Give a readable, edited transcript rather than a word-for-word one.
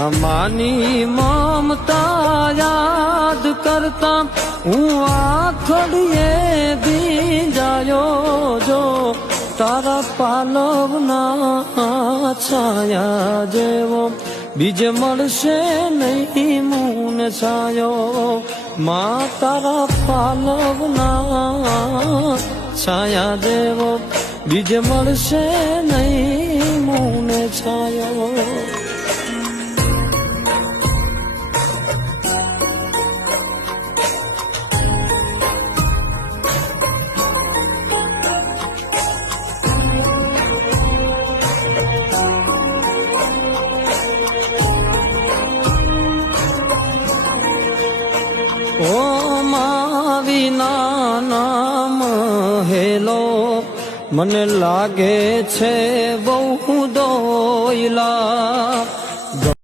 અમાની મમતા યાદ કરતા હું આખડીએ ભીંજાયો જો તારા પાલવના છાયા જેવો બીજ મળશે નહીં મૂન છાયો માં તારા પાલવના છાયા જેવો બીજ મળશે નહીં મૂન છાયો. ઓ મા વિના નામ હેલો મને લાગે છે બહુ દોયલા.